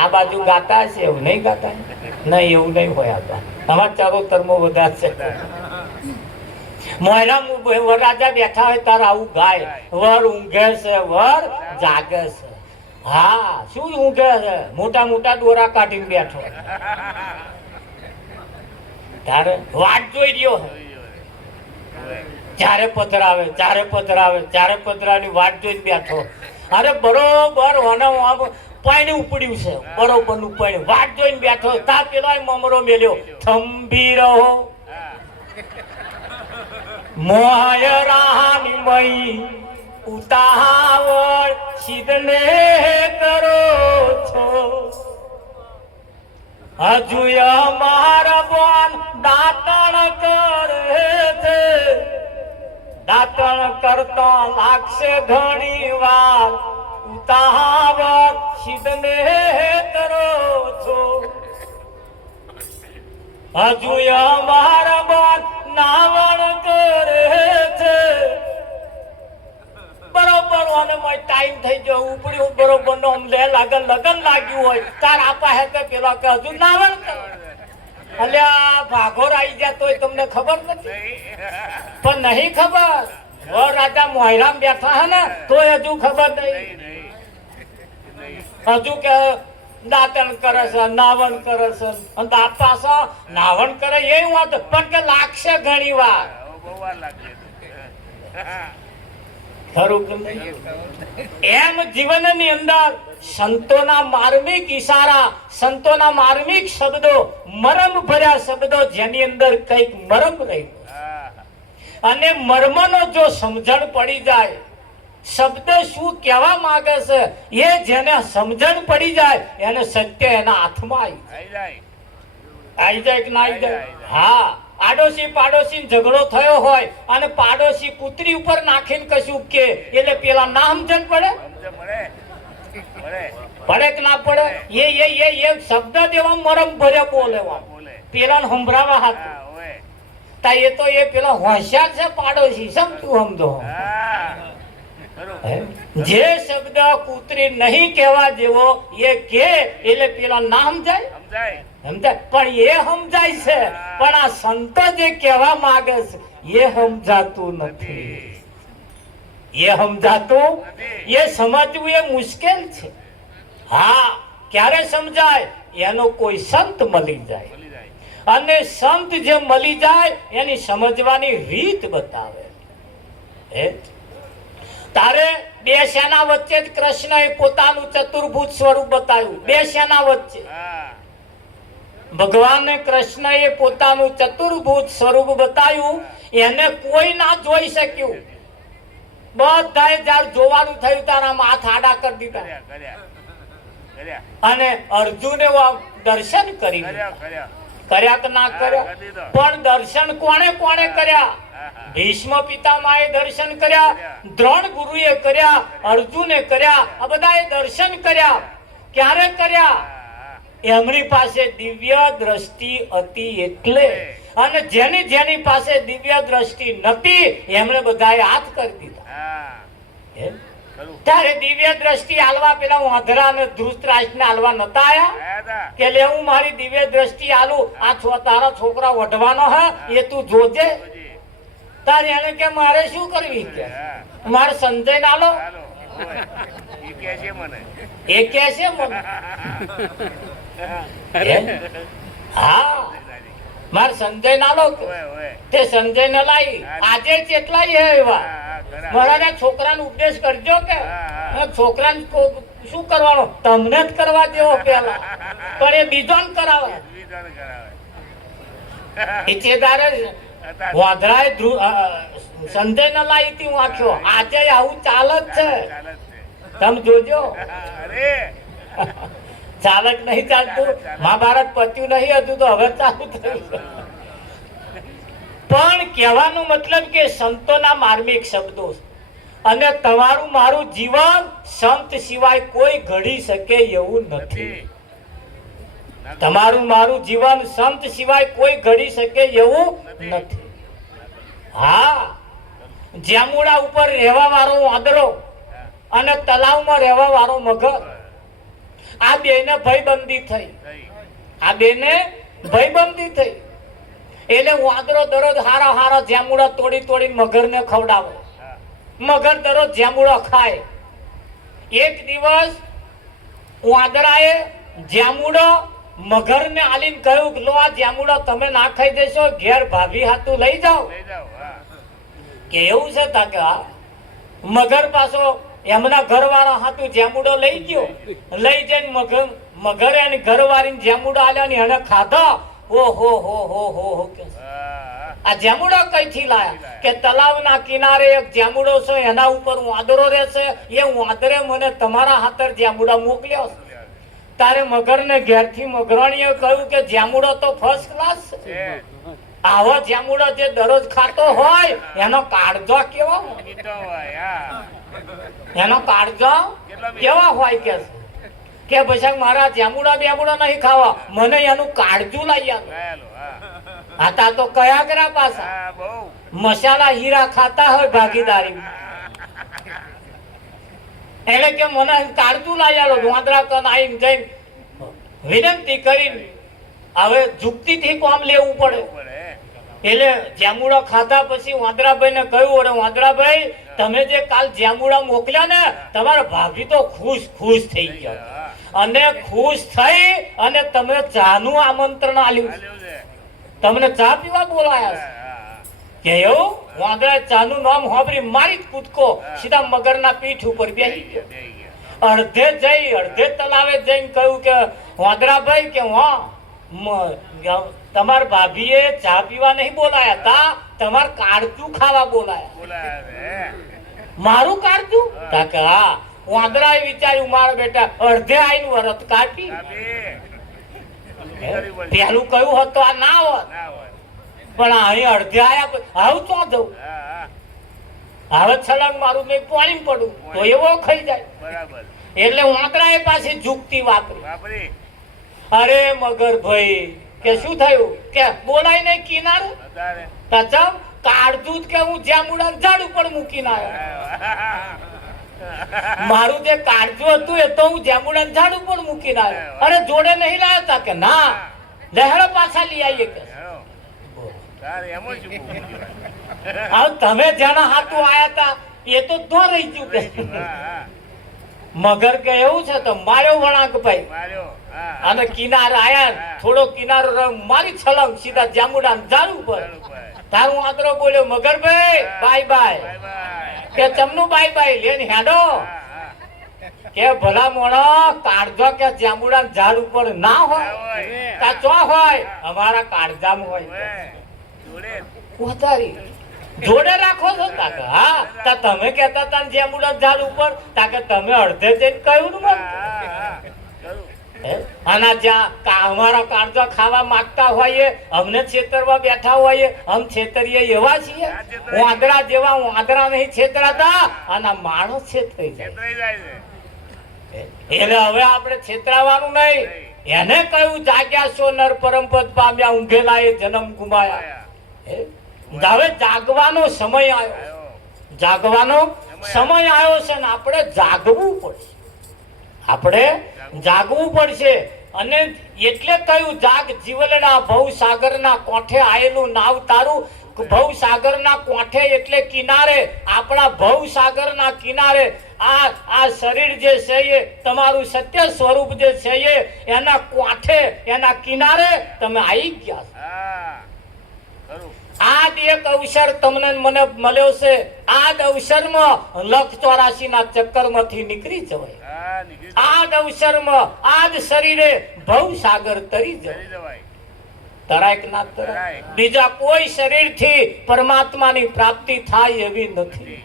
આ બાજુ ગાતા છે એવું નહીં ગાતા? નહીં, એવું નહીં હોય. તમારા ચારો કર્મો વધારે છે. મોયરા વરરાજા બેઠા હોય તાર આવું ગાય, વર ઊંઘે છે, વર જાગે છે. હા, શું ઊંઘે છે? મોટા મોટા દોરા કાઢીને બેઠો. તારે વાટ જોઈ રહ્યો ચારે પધરાવે, ચારે પધરાવે, ચારે પધરાની વાટ જોઈને બેઠો. અરે બરોબર પાણી ઉપડ્યું છે, બરોબર નું પાણી વાટ જોઈને બેઠો. તા પેલો મમરો મેલ્યો, થંભી રહો મોહરાની મઈ ઉતાવળ સિદ્ધને કરો છો. હજુ અમારા બોન દાતણ કરે છે, દાતણ કરતા લાગશે ઘણી વાર. ઉતાવળ સિદ્ધને કરો છો. હજુ અમારા બોન નાવણ કરે છે. બરોબર અને ટાઈમ થઈ ગયો, ઉપડ્યું બરોબર નો લે લાગે, લગન લાગ્યું હોય તાર આપા હે કે પેલા કે હજુ નાવણ કરે. અલ્યા ભાગોર આવી ગયા તોય તમને ખબર નથી, પણ નહીં ખબર. રાજા મોયરામ બેઠા હે ને તોય હજુ ખબર નહીં. હજુ કે દાંતણ કરે છે, નાવણ કરે છે, અને દાંત પાછા નાવણ કરે એ વાત, પણ કે લાગશે ઘણી વાર. ખરું કે નહીં? એમ જીવનની અંદર સંતોના માર્મિક ઈશારા, સંતોના માર્મિક શબ્દો, મરમ ભર્યા શબ્દો, જેની અંદર કઈક મરમ રહી, અને મર્મનો જો સમજણ પડી જાય, શબ્દ શું કહેવા માંગે છે એ જેને સમજણ પડી જાય એને સત્ય એના હાથમાં આવી જાય કે ના આવી જાય? હા, આડોશી પાડોશી ઝઘડો થયો હોય અને પાડોશી કૂતરી ઉપર નાખીને કશું કે એટલે પેલા ના સમજણ પડે? પડે કે ના પડે? એ શબ્દ દેવા મરમ ભર્યા બોલેવા, પેલા સંભળાવા હાથ. એ તો એ પેલા હોશિયાર છે પાડોશી, સમજવું સમજો. જે શબ્દ કૂતરી નહીં કહેવા જેવો એ કે એટલે પેલા ના સમજાય, સમજાય. પણ એ સમજાય છે, પણ આ સંતો જે કહેવા માંગે છે એ સમજાતું નથી. એ સમજાતું, એ સમજવું એ મુશ્કેલ છે. હા, ક્યારે સમજાય? એનો કોઈ સંત મળી જાય, અને સંત જે મળી જાય એની સમજવાની રીત બતાવે. તારે બે સેના વચ્ચે જ કૃષ્ણએ પોતાનું ચતુર્ભુજ સ્વરૂપ બતાવ્યું. બે સેના વચ્ચે ભગવાને કૃષ્ણએ પોતાનું ચતુર્ભુજ સ્વરૂપ બતાવ્યું. એને કોઈ ના જોઈ શક્યું. બધાએ જ્યારે જોવાનું થયું તારા માથ આડા કરી દીધા, અને અર્જુને દર્શન કરી કર્યા કે ના કર્યા? પણ દર્શન કોણે કોણે કર્યા? ભીષ્મ પિતામહે દર્શન કર્યા, દ્રોણ ગુરુએ કર્યા, અર્જુને કર્યા. આ બધાએ દર્શન કર્યા. ક્યારે કર્યા? એમની પાસે દિવ્ય દ્રષ્ટિ હતી એટલે. અને જેની જેની પાસે દિવ્ય દ્રષ્ટિ નથી એમણે બધાએ હાથ કરી દીધા. ત્યારે દિવ્ય દ્રષ્ટિ આલવા પેલા વાંધરા અને ધ્રુતરાષ્ટ્ર ને આલવા નતા આયા કે લે હું મારી દિવ્ય દ્રષ્ટિ આલું, આ તારા છોકરા વઢવાનો હે એ તું જોજે. તારે એને કે મારે શું કરવી, કે મારે સંજય ના લો, એ કે છે મને. હા, મારે સંજય ના લો, તે સંજય ને લાવી. આજે કેટલાય હે એવા મારા છોકરાને ઉપદેશ કરજો કે છોકરાને શું કરવાનો? તમને જ કરવા દેવો પેલા, પણ એ બીજો ને કરાવે. વાંધરાએ સંજય ન લાવી હતી વાંખ્યો. આજે આવું ચાલત છે, તમે જોજો. ચાલક નહીં ચાલતું, મહાભારત પત્યું નહીં હતું તો હવે ચાલુ થયું. પણ કહેવાનો મતલબ કે સંતોના માર્મિક શબ્દો, અને તમારું મારું જીવન સંત સિવાય કોઈ ઘડી શકે એવું નથી. તમારું મારું જીવન સંત સિવાય કોઈ ઘડી શકે એવું નથી. હા, જામુડા ઉપર રહેવા વાળો વાંદરો અને તલાવમાં રહેવા વાળો મગર, આ બેને ભયબંધી થઈ, આ બેને ભયબંધી થઈ. એટલે વાંદરો દરરોજ હારા હારા જાંબુડા તોડી તોડી મગરને ખવડાવે. મગર દરરોજ જાંબુડા ખાય. એક દિવસ વાંદરાએ જાંબુડો મગરને આલીને કહ્યું કે લો આ જાંબુડા તમે ના ખાઈ દેશો, ઘેર ભાભી હાથું લઈ જાઓ. કે એવું છે તા કે હા. મગર પાછો એમના ઘરવાળા હાથું જાંબુડો લઈ ગયો. લઈ જઈને મગરે અને ઘરવાળીને જાંબુડો આલ્યા ને એને ખાધા. ઓહો હો હો હો હો કે આ જાંબુડો કઈથી લાયા? કે તલાવના કિનારે એક જાંબુડો છે, એના ઉપર વાંદરો રહેશે, એ વાંદરે મને તમારા હાથર જાંબુડા મોકલ્યો. તારે મગરને ઘેરથી મગરાણીએ કહ્યું કે જાંબુડો તો ફર્સ્ટ ક્લાસ છે. આવો જાંબુડો જે દરરોજ ખાતો હોય એનો કાળજો કેવો હોય, એનો કાળજો કેવા હોય કે પછી મારા જાંબુડા બેંબુડા નહીં ખાવા, મને એનું કાળજું લઈ આવો. આતા તો કયા કરા પાછા મસાલા હીરા ખાતા હોય ભાગીદારી. એટલે કે મને કાળજું લઈ આવો. વાંદરા કન આવીને જઈને વિનંતી કરીને હવે જુક્તિથી કામ લેવું પડે. એટલે જાંબુડા ખાધા પછી વાંદરાભાઈ ને કહ્યું, અરે વાંદરાભાઈ તમે જે કાલ જાંબુડા મોકલ્યા ને તમારા ભાભી તો ખુશ ખુશ થઈ ગયા અને ખુશ થઈ અને તમે ચાનું આમંત્રણ આલ્યું, તમને ચા પીવા બોલાયા કે એવું? વાંદરાએ ચાનું નામ સાંભળી મારી જ કૂદકો સીધા મગરના પીઠ ઉપર બેસી ગયો. અડધે તલાવે જઈને કહ્યું કે વાંદરાભાઈ કે હા તમાર ભાભીએ ચા પીવા નહીં બોલાયા તા, તમાર કાળજું ખાવા બોલાયા. મારું કાળજું? કે હા. વાંદરાએ વિચાર્યું મારા બેટા અડધે આઈને વરત કાપી. પેલું કયું હોત તો આ ના હોત, પણ અહીં અડધે આયા આવું તો દઉં. હવે છલંગ મારું મેં પાણી પડું તો એવો ખાઈ જાય. એટલે વાંદરાએ પાછી જુક્તિ વાપરી. અરે મગર ભાઈ કે શું થયું? કે બોલાય નહીં કિનારે તચમ કાળજું કે હું જાંબુડા ઝાડ ઉપર મૂકીને આવ્યો. મારું જે કાળજું હતું એ તો હું જાંબુડા ઝાડ ઉપર મૂકીને આવ્યો. અરે જોડે નહીં લાયા તા કે ના લહેરો પાછા લઈ આવીએ કે. હવે તમે જેના હાથું આયા તા એ તો દો રહી ગયું કે. મગર કે એવું છે તો માર્યો વણાક ભાઈ અને કિનારે આયા, થોડો કિનારો મારી છલંગ સીધા જાંબુડા ઝાડ ઉપર. તારું વાંદરો બોલ્યો મગરભાઈ બાય બાય. કે ચમનું બાય બાય લેને હેડો. કે ભલા મોણો કાળજો કે જાંબુડા ઝાડ ઉપર ના હોય કા ચો હોય અમારા કાળજામાં હોય ઉતારી જોડે રાખો છો? તાકે હા. તા તમે કહેતા હતા જાંબુડા ઝાડ ઉપર, તાકે તમે અડધે જઈને કહ્યું ને આના જ્યાં અમારા કાળજા ખાવા માંગતા હોઈએ, અમને છેતરવા બેઠા હોઈએ, હમ છેતરીએ એવા છીએ? વાંદરા જેવા વાંદરા નહીં છેતરાતા, આના માણસ છેતરાઈ જાય. એટલે હવે આપણે છેતરાવાનું નહીં. એને કહ્યું જાગ્યા છો નર પરમપદ પામ્યા, ઊંઘેલા એ જન્મ ગુમાયા. હવે જાગવાનો સમય આવ્યો, જાગવાનો સમય આવ્યો છે ને આપણે જાગવું પડશે. આપણે જાગવું પડશે. અને એટલે કહ્યું જાગ જીવલડા ભવસાગરના કોઠે આયેલું નાવ તારું. ભવસાગરના કોઠે એટલે કિનારે, આપણા ભવસાગરના કિનારે આ શરીર જે છે એ તમારું સત્ય સ્વરૂપ જે છે એના કોઠે એના કિનારે તમે આવી ગયા. આ એક અવસર તમને મને મળ્યો છે. આ અવસરમાં 184 ના ચક્કરમાંથી નીકળી જવાય. આ અવસરમાં આજ શરીરે ભવસાગર તરી જવાય. તરાય કે ના તરાય? બીજા કોઈ શરીરથી પરમાત્માની પ્રાપ્તિ થાય એવી નથી.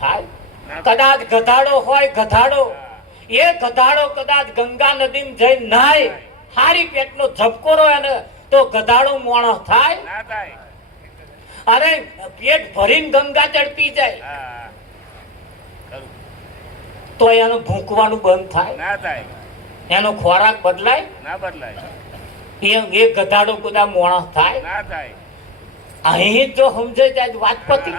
થાય કદાચ ગધાડો હોય, ગધાડો એ ગધાડો કદાચ ગંગા નદીમાં જઈને નાય, હારી પેટનો ઝબકોરો એને તો ગધાડો માણસ થાય? અરે પેટ ભરીને ગંગા જળ પી જાય તો એનું ભૂંકવાનું બંધ થાય? એનો ખોરાક બદલાય? ના બદલાય. એ ગધાડો કદા માણસ થાય? ના થાય. અહીં જો સમજાઈ જાય વાત પતી.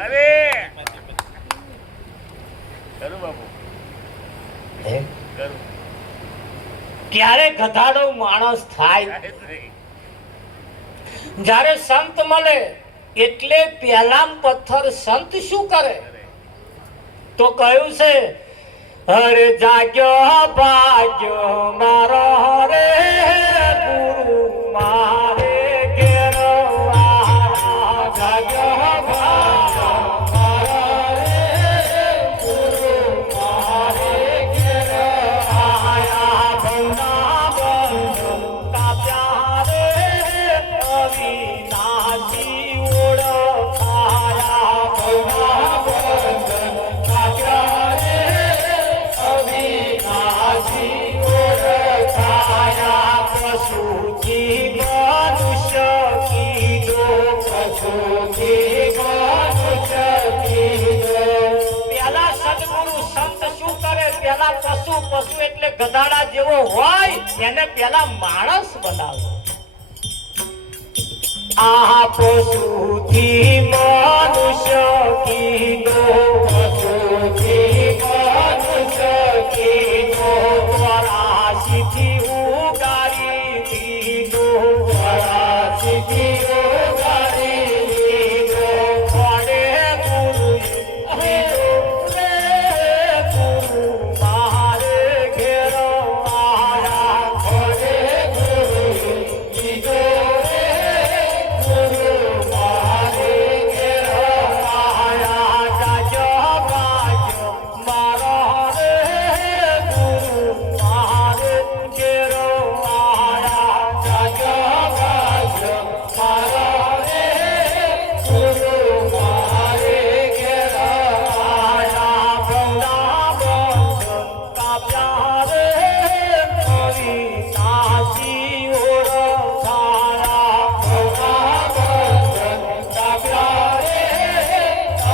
ક્યારે ગધાડો માણસ થાય? જ્યારે સંત મળે એટલે પહેલા પથ્થર સંત શું કરે? તો કહ્યું છે, હરે જાગ્યો ભાગ્યો મારો રે ગુરુ મારે ઘેર આયા. જાગ્યો ભાગ્યો મારો રે ગુરુ મારે ઘેર આયા. ભવના બંધુ કાપ્યા રે અવિનાશી ઓળખાયા. ભવના બંધુ કાપ્યા રે અવિનાશી ઓળખાયા. પશુજી મનુષ્ય કીધો, પશુજી મનુષ્ય કીધો. પેલા સદગુરુ સંત શું કરે? પેલા પશુ, પશુ એટલે ગધાડા જેવો હોય એને પેલા માણસ બનાવે. આ પશુથી મનુષ્ય કીધો, પશુથી મનુષ્ય કીધો. વરાશીથી ઉગારી દીધો, વરાશીથી ઉગારી દીધો. પડે ગુરુએ કીધો રે ગુરુ મારે ઘેર આયા. પડે ગુરુએ કીધો રે ગુરુ મારે ઘેર આયા. જાજો બાજો મારો રે ગુરુ મારે ઘેર આયા. જાજો બાજો મારો રે ગુરુ મારે ઘેર આયા. ભવના બંધન કાપ્યા રે અવિનાશી ઓળખાયા. ભવના બંધન કાપ્યા રે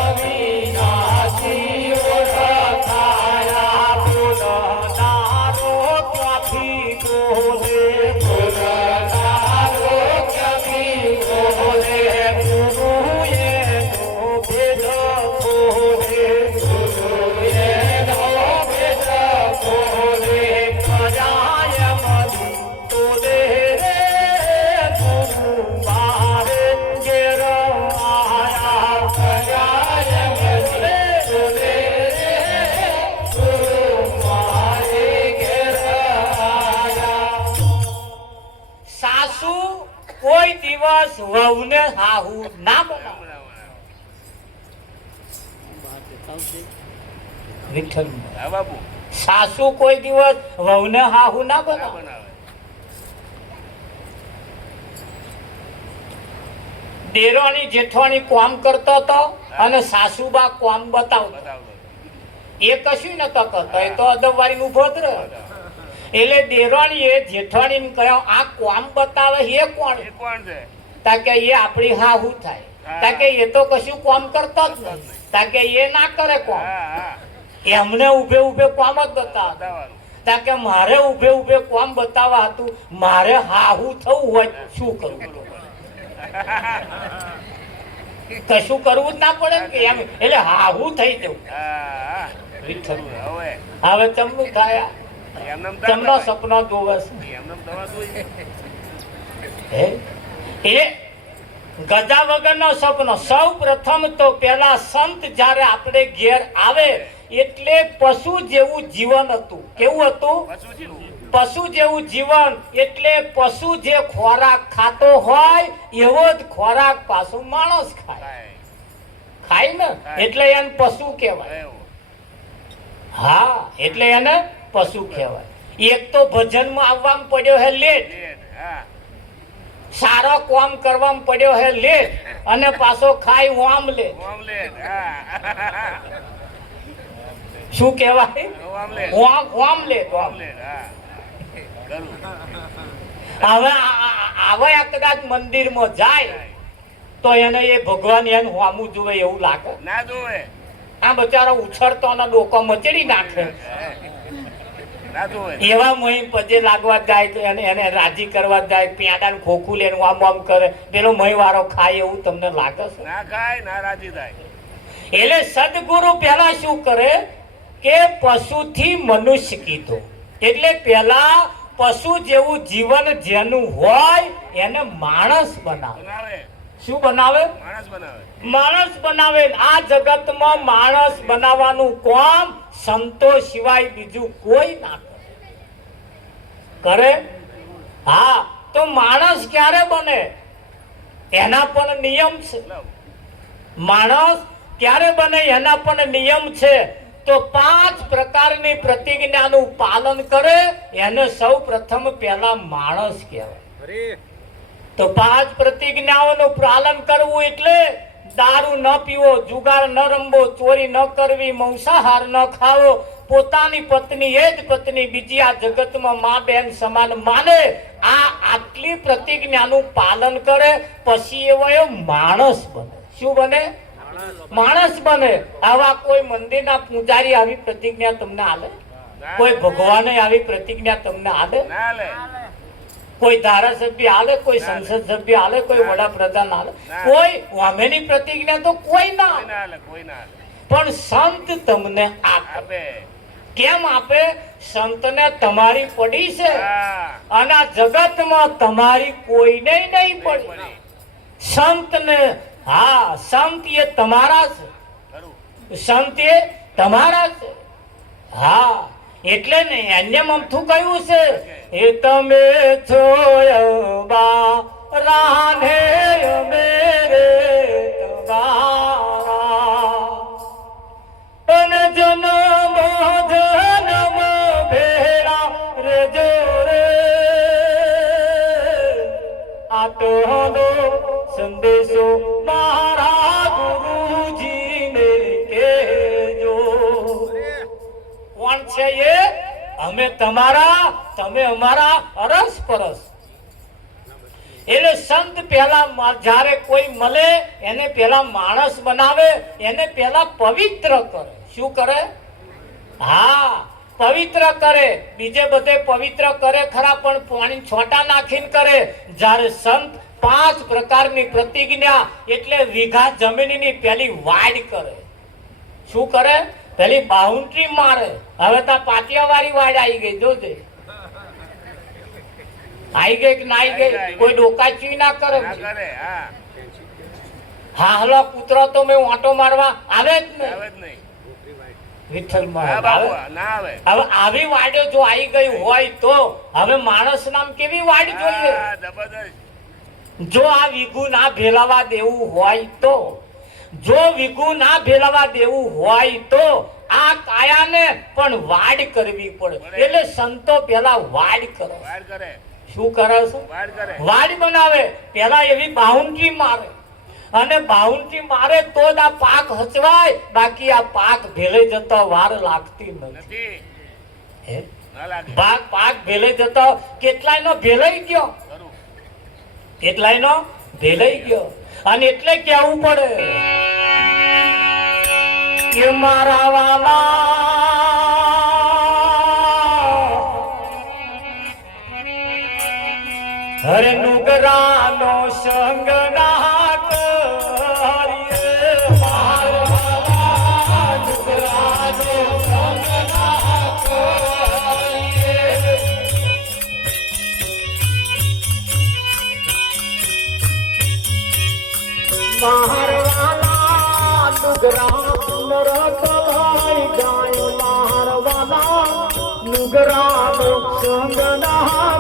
અવિનાશી ઓળખાયા. બોલનારો ક્યાંથી બોલે, બોલનારો ક્યાંથી બોલે. ગુરુએ નો ભેદ બોલે, ગુરુએ નો ભેદ બોલે. કરાય મધી તોલે રે ગુરુ મારે ઘેર આયા. કરાય મધી તોલે રે ગુરુ મારે ઘેર આયા. સાસુ કોઈ દિવસ વહુને હાહુ ના બનાવે. વિઠ્ઠલ, હા બાપુ, સાસુ કોઈ દિવસ વહુને હાહુ ના ના બનાવે. બનાવે. દેરાણી જેઠાણી કામ કરતો હતો અને સાસુબા કામ બતાવતો. બતાવતો. એ કશું નતો કરતો, એ તો અદબવારી ઉભો જ રહ્યો. એટલે દેરાણીએ જેઠાણીને કહ્યું, આ કામ બતાવે એ કોણ? એ કોણ છે? તાકે એ આપણી હાહુ થાય. તાકે એ તો કશું કામ કરતો જ નહીં. તાકે એ ના કરે કામ, હા હા, એમને ઉભે ઉભે કામ જ બતાવે. બતાવવાનું. તાકે મારે ઉભે ઉભે કામ બતાવવા હતું, મારે હાહુ થવું હોય શું કરવું? કશું કરવું જ ના પડે ને કે એમ, એટલે હાહુ થઈ જવું. હા હા, વિઠ્ઠલ, હવે હવે ચમનું થાય, એમનેમ ચમનો થાય. સપનો જોવે છે. એમનેમ થવા જોઈએ. હે? એ ગધા વગરનો સપનો. સૌ પ્રથમ તો પેલા સંત જ્યારે આપણે ઘેર આવે એટલે પશુ જેવું જીવન હતું. કેવું હતું? પશુ જેવું. પશુ જેવું જીવન એટલે પશુ જે ખોરાક ખાતો હોય એવો જ ખોરાક પાછું માણસ ખાય. થાય. ખાય ને એટલે એને પશુ કહેવાય. એવું. હા, એટલે એને પશુ કહેવાય. એક તો ભજનમાં આવવામાં પડ્યો હે લેટ, લેટ. હા, સારો કામ કરવામાં પડ્યો હે લેટ, અને પાછો ખાય ઓમલેટ. ઓમલેટ. હા, શું કહેવાય? ઓમલેટ. ઓમલેટ. ઓમલેટ. હા, કરું. હવે આવા કદાચ મંદિરમાં જાય તો એને એ ભગવાન એને હોમું જોવે એવું લાગે. ના જોવે. આ બચારો ઉછળતો ને ડોકો મચડી નાખે. ના જોવે. એવા મહી પજે લાગવા જાય તો એને રાજી કરવા જાય, પ્યાડા ને ખોખું લઈને આમ આમ કરે, પેલો મહી વાળો ખાય એવું તમને લાગે છે? ના ખાય, ના રાજી થાય. એટલે સદગુરુ પહેલા શું કરે કે પશુથી મનુષ્ય કીધો. એટલે પહેલા પશુ જેવું જીવન જેનું હોય એને માણસ બનાવે. બનાવે શું બનાવે? માણસ બનાવે. માણસ બનાવે. આ જગતમાં માણસ બનાવવાનું કામ સંતો સિવાય બીજું કોઈ ના કરે. હા, તો માણસ ક્યારે બને એના પણ નિયમ છે. લવ. માણસ ક્યારે બને એના પણ નિયમ છે. તો 5 પ્રકારની પ્રતિજ્ઞાનું પાલન કરે એને સૌ પ્રથમ પહેલા માણસ કહેવાય. તો 5 પ્રતિજ્ઞાઓનું પાલન કરવું એટલે દારૂ ન પીવો, જુગાર ન રમવો, ચોરી ન કરવી, માંસાહાર ન ખાવો, પોતાની પત્ની એ જ પત્ની, બીજી આ જગતમાં માં બેન સમાન માને. આટલી પ્રતિજ્ઞાનું પાલન કરે પછી એવો એ માણસ બને. શું બને? માણસ બને. આવા કોઈ મંદિરના પૂજારી આવી પ્રતિજ્ઞા તમને આલે? કોઈ ભગવાને આવી પ્રતિજ્ઞા તમને આલે? ના લે. કોઈ ધારાસભ્ય આલે, કોઈ સંસદ સભ્ય આલે, કોઈ વડાપ્રધાન આલે? કોઈ વામેની પ્રતિજ્ઞા તો કોઈ ના કોઈ આલે. ના લે. કોઈ ના લે. પણ સંત તમને આપે. આપે. કેમ આપે? સંતને તમારી પડી છે હા. અને આ જગતમાં તમારી કોઈને નહીં પડી. સંતને, હા, સંત એ તમારા છે. ખરું. સંત એ તમારા છે. હા, એટલે ને એને મમથું કહ્યું છે એ તમે છો બા રાને મેરે તમારા અને જન્મ જન્મ ભેળા રે જોરે આ તો સંદેશો મારા ગુરુજીને કહેજો. કોણ છે એ? અમે તમારા, તમે અમારા અરસ પરસ. એટલે સંત પહેલા જ્યારે કોઈ મળે એને પહેલા માણસ બનાવે, એને પહેલા પવિત્ર કરે. શું કરે? હા, પવિત્ર કરે. બીજે બધે પવિત્ર કરે ખરા, પણ પાણી છોટા નાખીને કરે. જ્યારે સંત 5 પ્રકારની પ્રતિજ્ઞા એટલે વીઘા જમીનની પહેલી વાડ કરે. શું કરે? પેલી બાઉન્ડ્રી મારે. હવે તો પાટિયાવાળી વાડ આવી ગઈ. જોજે આવી ગઈ કે ના આવી ગઈ? કોઈ ડોકાચી ના કરે. ના કરે. હા. હા, હલો કૂતરો તો મેં ઓટો મારવા આવે જ આવે ને. જ નહીં. વિઠ્ઠલ હા મહારાજ બાપુ. આવે. ના આવે. હવે આવી વાડો જો આવી ગઈ હોય તો હવે માણસ નામ કેવી વાડ જોઈએ? હા, જબરદસ્ત. જો આ વીઘું ના ભેલાવા દેવું હોય તો, જો વીઘું ના ભેલાવા દેવું હોય તો આ કાયાને પણ વાડ કરવી પડે. એટલે સંતો પેલા વાડ કરે. વાડ કરે. શું કરે છે? વાડ કરે. વાડ બનાવે. પેલા એવી બાઉન્ડ્રી મારે અને બાઉન્ડ્રી મારે તો જ આ પાક હચવાય. બાકી આ પાક ભેલે જતા વાર લાગતી નથી. નથી. હે? ના લાગે. પાક ભેલે જતા કેટલાય નો ભેલાઈ ગયો, ખરું. કેટલાય નો ભેલાઈ ગયો. અને એટલે કેવું પડે કે મારા વાલા હરે નુગરાનો સંગ ના કરીએ. મારા વાલા નુગરાનો સંગ ના કરીએ. મારવાલા નુગરા નરતલાઈ ગાય. મારવાલા નુગરા સંગ ના